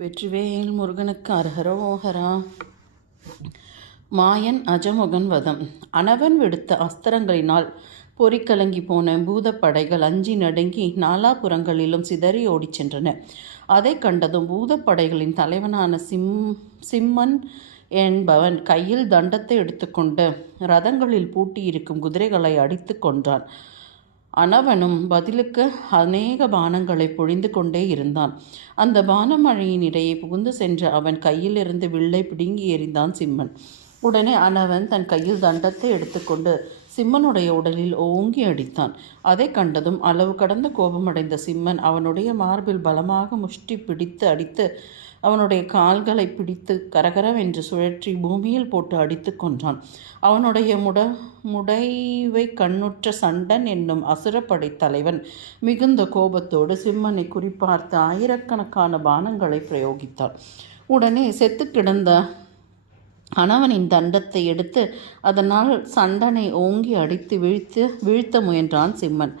வெற்றிவேல் முருகனுக்கு அரஹரோஹரா. மாயன் அஜமுகன் வதம். அனவன் விடுத்த அஸ்திரங்களினால் பொறிக்கலங்கி போன பூதப்படைகள் அஞ்சி நடுங்கி நாலாபுறங்களிலும் சிதறி ஓடிச் சென்றன. அதை கண்டதும் பூதப்படைகளின் தலைவனான சிம்மன் என்பவன் கையில் தண்டத்தை எடுத்துக்கொண்டு ரதங்களில் பூட்டியிருக்கும் குதிரைகளை அடித்து கொன்றான். அனவனும் பதிலுக்கு அநேக பானங்களை பொழிந்து கொண்டே இருந்தான். அந்த பானமழையின் இடையே புகுந்து சென்ற அவன் கையிலிருந்து வில்லை பிடுங்கி எறிந்தான் சிம்மன். உடனே அனவன் தன் கையில் தண்டத்தை எடுத்துக்கொண்டு சிம்மனுடைய உடலில் ஓங்கி அடித்தான். அதை கண்டதும் அளவு கடந்த கோபமடைந்த சிம்மன் அவனுடைய மார்பில் பலமாக முஷ்டி பிடித்து அடித்து அவனுடைய கால்களை பிடித்து கரகரவென்று சுழற்றி பூமியில் போட்டு அடித்து கொன்றான். அவனுடைய முடைவை கண்ணுற்ற சண்டன் என்னும் அசுரப்படை தலைவன் மிகுந்த கோபத்தோடு சிம்மனை குறிப்பார்த்து ஆயிரக்கணக்கான பானங்களை பிரயோகித்தான். உடனே செத்து கிடந்த அனவனின் தண்டத்தை எடுத்து அதனால் சண்டனை ஓங்கி அடித்து வீழ்த்த முயன்றான் சிம்மன்.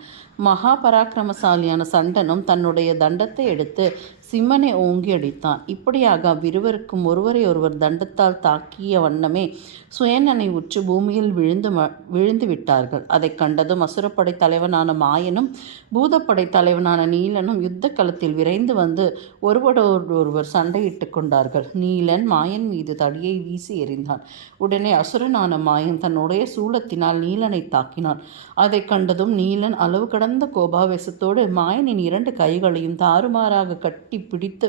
மகா பராக்கிரமசாலியான சண்டனும் தன்னுடைய தண்டத்தை எடுத்து சிம்மனை ஓங்கி அடித்தான். இப்படியாக அவ்விருவருக்கும் ஒருவரை ஒருவர் தண்டத்தால் தாக்கிய வண்ணமே சுயநனை உற்று பூமியில் விழுந்து விட்டார்கள். அதை கண்டதும் அசுரப்படை தலைவனான மாயனும் பூதப்படை தலைவனான நீலனும் யுத்த களத்தில் விரைந்து வந்து ஒருவரோடொருவர் சண்டையிட்டு கொண்டார்கள். நீலன் மாயன் மீது தடியை வீசி எறிந்தான். உடனே அசுரனான மாயன் தன்னுடைய சூலத்தினால் நீலனை தாக்கினான். அதை கண்டதும் நீலன் அளவு கடந்த கோபாவேசத்தோடு மாயனின் 2 கைகளையும் தாறுமாறாக கட்டி பிடித்து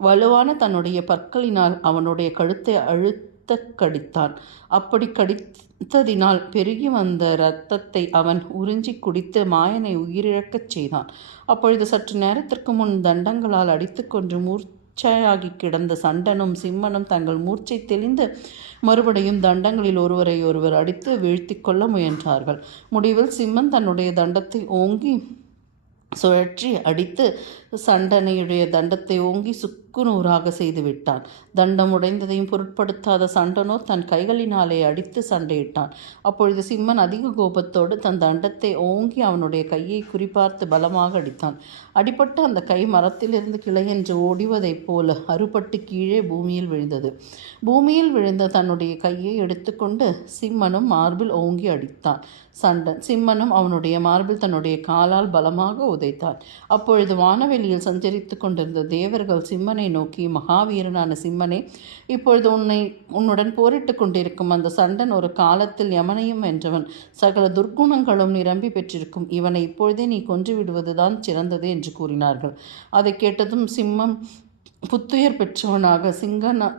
வலுவான தன்னுடைய பற்களினால் அவனுடைய கழுத்தை அழுத்த கடித்தான். அப்படி கடித்ததினால் பெருகி வந்த இரத்தத்தை அவன் உறிஞ்சி குடித்து மாயனை உயிரிழக்கச் செய்தான். அப்பொழுது சற்று நேரத்திற்கு முன் தண்டங்களால் அடித்து கொன்று மூர்ச்சையாகி கிடந்த சண்டனும் சிம்மனும் தங்கள் மூர்ச்சை தெளிந்து மறுபடியும் தண்டங்களில் ஒருவரை ஒருவர் அடித்து வீழ்த்தி கொள்ள முயன்றார்கள். முடிவில் சிம்மன் தன்னுடைய தண்டத்தை ஓங்கி சுழற்றி அடித்து சண்டனையுடைய தண்டத்தை ஓங்கி சுக்குநூறாக செய்து விட்டான். தண்டம் உடைந்ததையும் பொருட்படுத்தாத சண்டனோ தன் கைகளினாலே அடித்து சண்டையிட்டான். அப்பொழுது சிம்மன் அதிக கோபத்தோடு தன் தண்டத்தை ஓங்கி அவனுடைய கையை குறிப்பார்த்து பலமாக அடித்தான். அடிபட்டு அந்த கை மரத்திலிருந்து கிளையென்று ஓடிவதைப் போல அறுபட்டு கீழே பூமியில் விழுந்தது. பூமியில் விழுந்த தன்னுடைய கையை எடுத்துக்கொண்டு சிம்மனும் மார்பில் ஓங்கி அடித்தான். சிம்மனும் அவனுடைய மார்பில் தன்னுடைய காலால் பலமாக உதைத்தான். அப்பொழுது வானவெளியில் சஞ்சரித்து கொண்டிருந்த தேவர்கள் சிம்மனை நோக்கி, மகாவீரனான சிம்மனே, இப்பொழுது உன்னுடன் போரிட்டு கொண்டிருக்கும் அந்த சண்டன் ஒரு காலத்தில் யமனையும் வென்றவன், சகல துர்க்குணங்களும் நிரம்பி பெற்றிருக்கும். இவனை இப்பொழுதே நீ கொன்று விடுவதுதான் சிறந்தது என்று கூறினார்கள். அதை கேட்டதும் சிம்மம் புத்துயர் பெற்றவனாக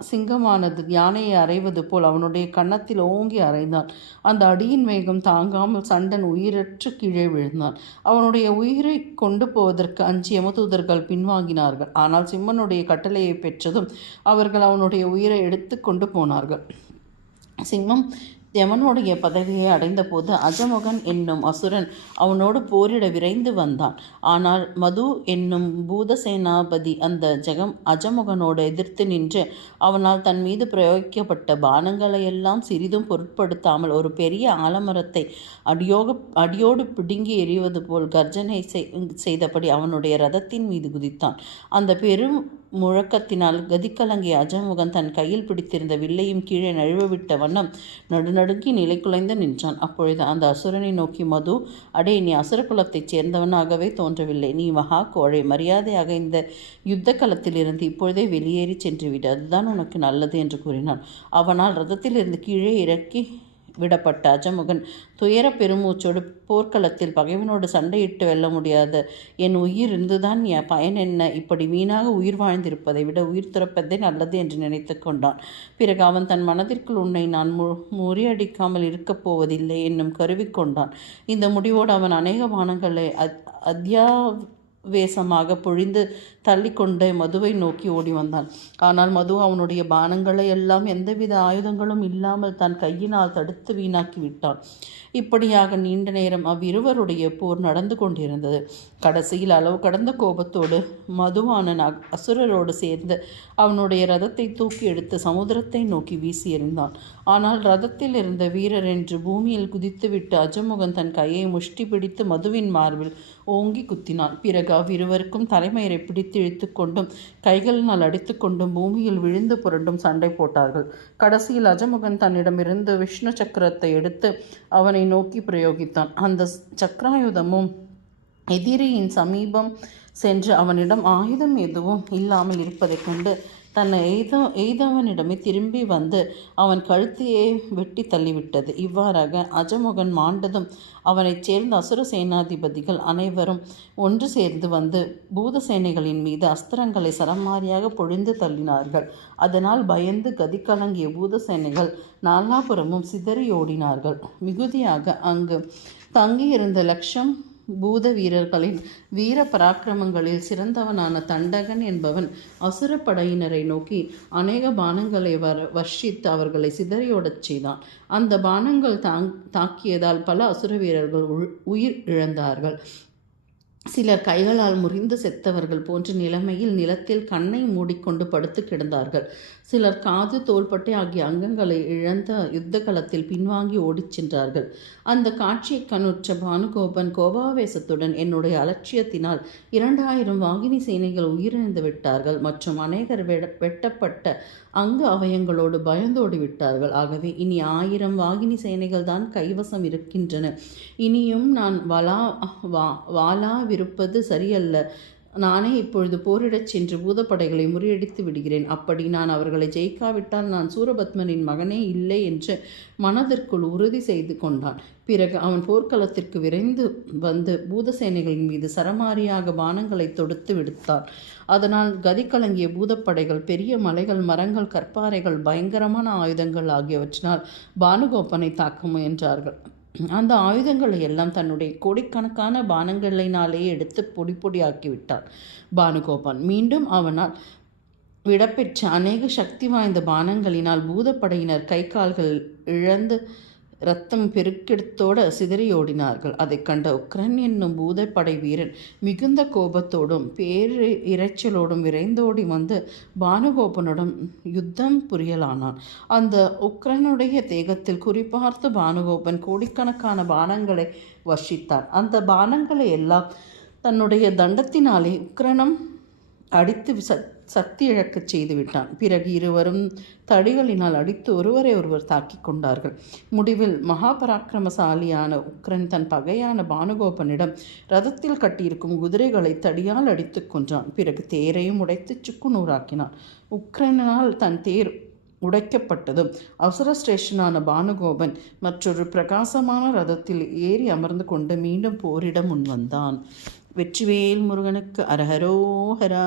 சிங்கமானது யானையை அறைவது போல் அவனுடைய கன்னத்தில் ஓங்கி அறைந்தான். அந்த அடியின் வேகம் தாங்காமல் சண்டன் உயிரற்று கீழே விழுந்தான். அவனுடைய உயிரை கொண்டு போவதற்கு அஞ்சி யமதூதர்கள் பின்வாங்கினார்கள். ஆனால் சிம்மனுடைய கட்டளையை பெற்றதும் அவர்கள் அவனுடைய உயிரை எடுத்து கொண்டு போனார்கள். சிம்மம் யமனுடைய பதவியை அடைந்தபோது அஜமுகன் என்னும் அசுரன் அவனோடு போரிட விரைந்து வந்தான். ஆனால் மது என்னும் பூதசேனாபதி அந்த அஜமுகனோடு எதிர்த்து நின்று அவனால் தன் மீது பிரயோகிக்கப்பட்ட பானங்களையெல்லாம் சிறிதும் பொருட்படுத்தாமல் ஒரு பெரிய ஆலமரத்தை அடியோடு பிடுங்கி எறிவது போல் கர்ஜனை செய்தபடி அவனுடைய ரதத்தின் மீது குதித்தான். அந்த பெரும் முழக்கத்தினால் கதிக்கலங்கிய அஜமுகன் தன் கையில் பிடித்திருந்த வில்லையும் கீழே நழுவவிட்ட வண்ணம் நடுநடுங்கி நிலை குலைந்து நின்றான். அப்பொழுது அந்த அசுரனை நோக்கி மது, அடே, நீ அசுர குலத்தைச் சேர்ந்தவனாகவே தோன்றவில்லை. நீ மகா கோழை. மரியாதையாக இந்த யுத்த களத்திலிருந்து இப்பொழுதே வெளியேறி சென்றுவிடு. அதுதான் உனக்கு நல்லது என்று கூறினான். அவனால் ரதத்திலிருந்து கீழே இறக்கி விடப்பட்ட அஜமுகன் துயர பெருமூச்சோடு, போர்க்களத்தில் பகைவனோடு சண்டையிட்டு வெல்ல முடியாத என் உயிர் இருந்துதான் பயன் என்ன? இப்படி வீணாக உயிர் வாழ்ந்திருப்பதை விட உயிர் துறப்பதே நல்லது என்று நினைத்து கொண்டான். பிறகு அவன் தன் மனதிற்குள் உன்னை நான் முறியடிக்காமல் இருக்கப் போவதில்லை என்னும் கருவி கொண்டான். இந்த முடிவோடு அவன் அநேக பானங்களை வேசமாக பொழிந்து தள்ளிக்கொண்டு மதுவை நோக்கி ஓடி வந்தான். ஆனால் மது அவனுடைய பானங்களை எல்லாம் எந்தவித ஆயுதங்களும் இல்லாமல் தன் கையினால் தடுத்து வீணாக்கி விட்டான். இப்படியாக நீண்ட நேரம் அவ்விருவருடைய போர் நடந்து கொண்டிருந்தது. கடைசியில் அளவு கடந்த கோபத்தோடு மதுவானன் அசுரரோடு சேர்ந்து அவனுடைய ரதத்தை தூக்கி எடுத்து சமுத்திரத்தை நோக்கி வீசி எறிந்தான். ஆனால் ரதத்தில் இருந்த வீரர் என்று பூமியில் குதித்துவிட்டு அஜமுகன் தன் கையை முஷ்டி பிடித்து மதுவின் மார்பில் ஓங்கி குத்தினான். பிறகு அவ்விருவருக்கும் தலைமயிரை பிடித்து இழுத்து கொண்டும் கைகளினால் அடித்து கொண்டும் பூமியில் விழுந்து புரண்டும் சண்டை போட்டார்கள். கடைசியில் அஜமுகன் தன்னிடமிருந்து விஷ்ணு சக்கரத்தை எடுத்து அவனை நோக்கி பிரயோகித்தான். அந்த சக்கராயுதமும் எதிரியின் சமீபம் சென்று அவனிடம் ஆயுதம் எதுவும் இல்லாமல் இருப்பதைக் கண்டு தன்னை எய்தவனிடமே திரும்பி வந்து அவன் கழுத்தையே வெட்டி தள்ளிவிட்டது. இவ்வாறாக அஜமுகன் மாண்டதும் அவனைச் சேர்ந்த அசுர சேனாதிபதிகள் அனைவரும் ஒன்று சேர்ந்து வந்து பூத சேனைகளின் மீது அஸ்திரங்களை சரமாரியாக பொழிந்து தள்ளினார்கள். அதனால் பயந்து கதி கலங்கிய பூத சேனைகள் நாலாபுரமும் சிதறி ஓடினார்கள். மிகுதியாக அங்கு தங்கியிருந்த லட்சம் பூத வீரர்களின் வீர பராக்கிரமங்களில் சிறந்தவனான தண்டகன் என்பவன் அசுர படையினரை நோக்கி அநேக பானங்களை வர்ஷித்து அவர்களை சிதறியோடச் செய்தான். அந்த பானங்கள் தாக்கியதால் பல அசுர வீரர்கள் உயிர் இழந்தார்கள். சிலர் கைகளால் முறிந்து செத்தவர்கள் போன்ற நிலைமையில் நிலத்தில் கண்ணை மூடிக்கொண்டு படுத்து கிடந்தார்கள். சிலர் காது, தோள்பட்டை ஆகிய அங்கங்களை இழந்த யுத்த களத்தில் பின்வாங்கி ஓடிச் சென்றார்கள். அந்த காட்சியை கண்ணுற்ற பானுகோபன் கோபாவேசத்துடன், என்னுடைய அலட்சியத்தினால் 2000 வாகினி சேனைகள் உயிரிழந்து விட்டார்கள் மற்றும் அநேகர் வெட்டப்பட்ட அங்கு அவயங்களோடு பயந்தோடி விட்டார்கள். ஆகவே இனி 1000 வாகினி சேனைகள் தான் கைவசம் இருக்கின்றன. இனியும் நான் வாளாவிருப்பது சரியல்ல. நானே இப்பொழுது போரிடச் சென்று பூதப்படைகளை முறியடித்து விடுகிறேன். அப்படி நான் அவர்களை ஜெயிக்காவிட்டால் நான் சூரபத்மனின் மகனே இல்லை என்று மனதிற்குள் உறுதி செய்து கொண்டான். பிறகு அவன் போர்க்களத்திற்கு விரைந்து வந்து பூதசேனைகளின் மீது சரமாரியாக பானங்களை தொடுத்து விடுத்தான். அதனால் கதி கலங்கிய பூதப்படைகள் பெரிய மலைகள், மரங்கள், கற்பாறைகள், பயங்கரமான ஆயுதங்கள் ஆகியவற்றினால் பானுகோப்பனை தாக்க முயன்றார்கள். அந்த ஆயுதங்களை எல்லாம் தன்னுடைய கோடிக்கணக்கான பானங்களினாலே எடுத்து பொடி பொடியாக்கிவிட்டான் பானுகோபன். மீண்டும் அவனால் விடப்பெற்ற அநேக சக்தி வாய்ந்த பானங்களினால் பூதப்படையினர் கை கால்கள் இழந்து இரத்தம் பெருக்கெடுத்தோட சிதறியோடினார்கள். அதை கண்ட உக்ரன் என்னும் பூதப்படை வீரன் மிகுந்த கோபத்தோடும் இரைச்சலோடும் விரைந்தோடி வந்து பானுகோபனுடன் யுத்தம் புரியலானான். அந்த உக்ரனுடைய தேகத்தில் குறிப்பார்த்து பானுகோபன் கோடிக்கணக்கான பானங்களை வர்ஷித்தான். அந்த பானங்களை எல்லாம் தன்னுடைய தண்டத்தினாலே உக்ரனம் அடித்து சக்தி இழக்கச் செய்து விட்டான். பிறகு இருவரும் தடிகளினால் அடித்து ஒருவரை ஒருவர் தாக்கி கொண்டார்கள். முடிவில் மகாபராக்கிரமசாலியான உக்ரன் தன் பகையான பானுகோபனிடம் ரதத்தில் கட்டியிருக்கும் குதிரைகளை தடியால் அடித்து கொன்றான். பிறகு தேரையும் உடைத்து சுக்குநூறாக்கினான். உக்ரனால் தன் தேர் உடைக்கப்பட்டதும் அவசரஸ்ரேஷ்டனான பானுகோபன் மற்றொரு பிரகாசமான ரதத்தில் ஏறி அமர்ந்து கொண்டு மீண்டும் போரிட முன்வந்தான். வெற்றிவேல் முருகனுக்கு அரஹரோஹரா.